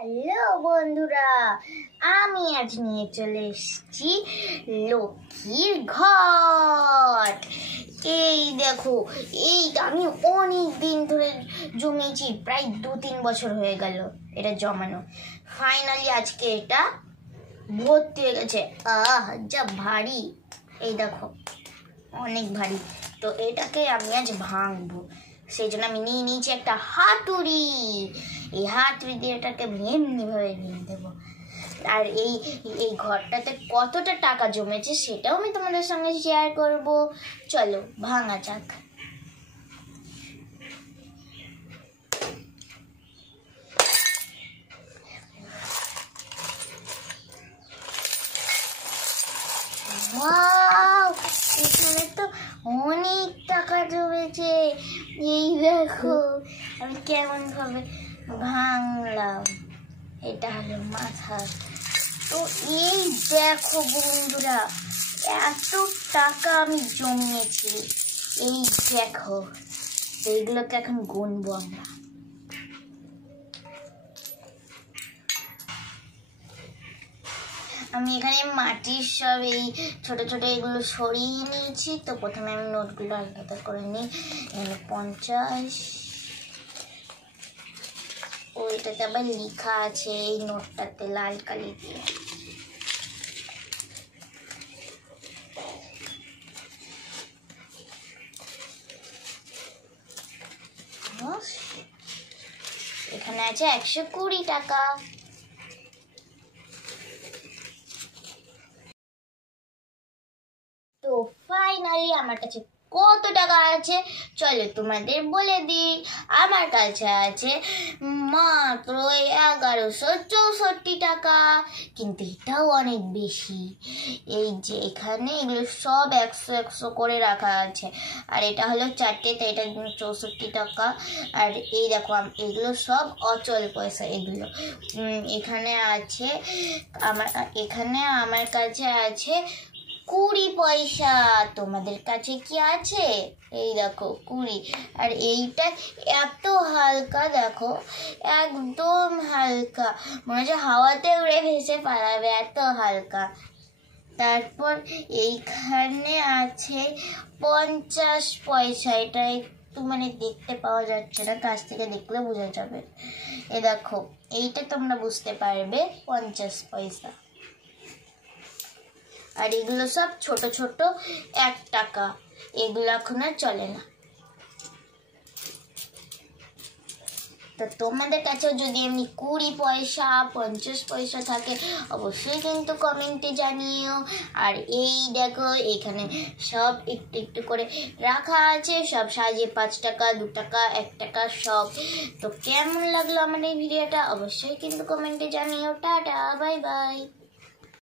Hello বন্ধুরা, আমি আজ নিয়ে চলে এসেছি লক্ষ্মীর ঘট। এই দেখো, এইটা আমি অনেক দিন ধরে জমিয়েছি, প্রায় 2-3 বছর হয়ে গেল এটা জমানো। ফাইনালি আজকে এটা ভর্তি হয়ে গেছে। যা ভারী, এই দেখো অনেক ভারী। তো এটাকে আমি আজ ভাঙবো, সেই জন্য আমি নিয়ে নিয়েছি একটা হাতুড়ি। এই হাতুড়ি দিয়ে এটাকে এমনিভাবে ভেঙে দেবো। আর এই ঘরটাতে কতটা টাকা জমেছে সেটাও আমি তোমাদের সঙ্গে শেয়ার করব। চলো ভাঙা যাক। এখানে তো অনেক টাকা জমেছে। এই দেখো আমি কেমন ভাবে ভাঙলাম। এটা হলো মাথা। তো এই দেখো বন্ধুরা, এত টাকা আমি জমিয়েছি। এই দেখো, এইগুলোকে এখন গুনবো আমরা। আমি এখানে মাটির সব এই ছোট ছোট এগুলো সরিয়ে নিয়েছি। তো প্রথমে আমি নোটগুলো আলাদা করে নিই। 50, ওইটাতে আবার লেখা আছে এই নোটটাতে লাল কালি দিয়ে। এখানে আছে 120 টাকা। তো ফাইনালি আমার কাছে কত টাকা আছে চলো তোমাদের বলে দিই। আমার কাছে আছে মাত্র 1164 টাকা, কিন্তু এটাও অনেক বেশি। এই যে এখানে এগুলো সব 100 করে রাখা আছে, আর এটা হলো 4টে, তো এটা 64 টাকা। আর এই দেখো এগুলো সব অচল পয়সা। এগুলো এখানে আছে আমার কাছে আছে 20 পয়সা। তোমাদের কাছে কি আছে? এই দেখো 20। আর এইটা এত হালকা, দেখো একদম হালকা, মনে হচ্ছে হাওয়াতে উড়ে ভেসে পালাবে, এত হালকা। তারপর এইখানে আছে 50 পয়সা। এটা একটু দেখতে পাওয়া যাচ্ছে না, কাছ থেকে দেখলে বোঝা যাবে। এ দেখো, এইটা তোমরা বুঝতে পারবে 50 পয়সা। আর এগুলো সব ছোট ছোট 1 টাকা, এগুলো এখন আর চলে না। তো তোমাদের কাছেও যদি এমনি 20 পয়সা 50 পয়সা থাকে অবশ্যই কিন্তু কমেন্টে জানিও। আর এই দেখো এখানে সব একটু একটু করে রাখা আছে, সব সাজিয়ে 5 টাকা 2 টাকা 1 টাকা সব। তো কেমন লাগলো আমার এই ভিডিওটা অবশ্যই কিন্তু কমেন্টে জানিও। Tata, bye bye.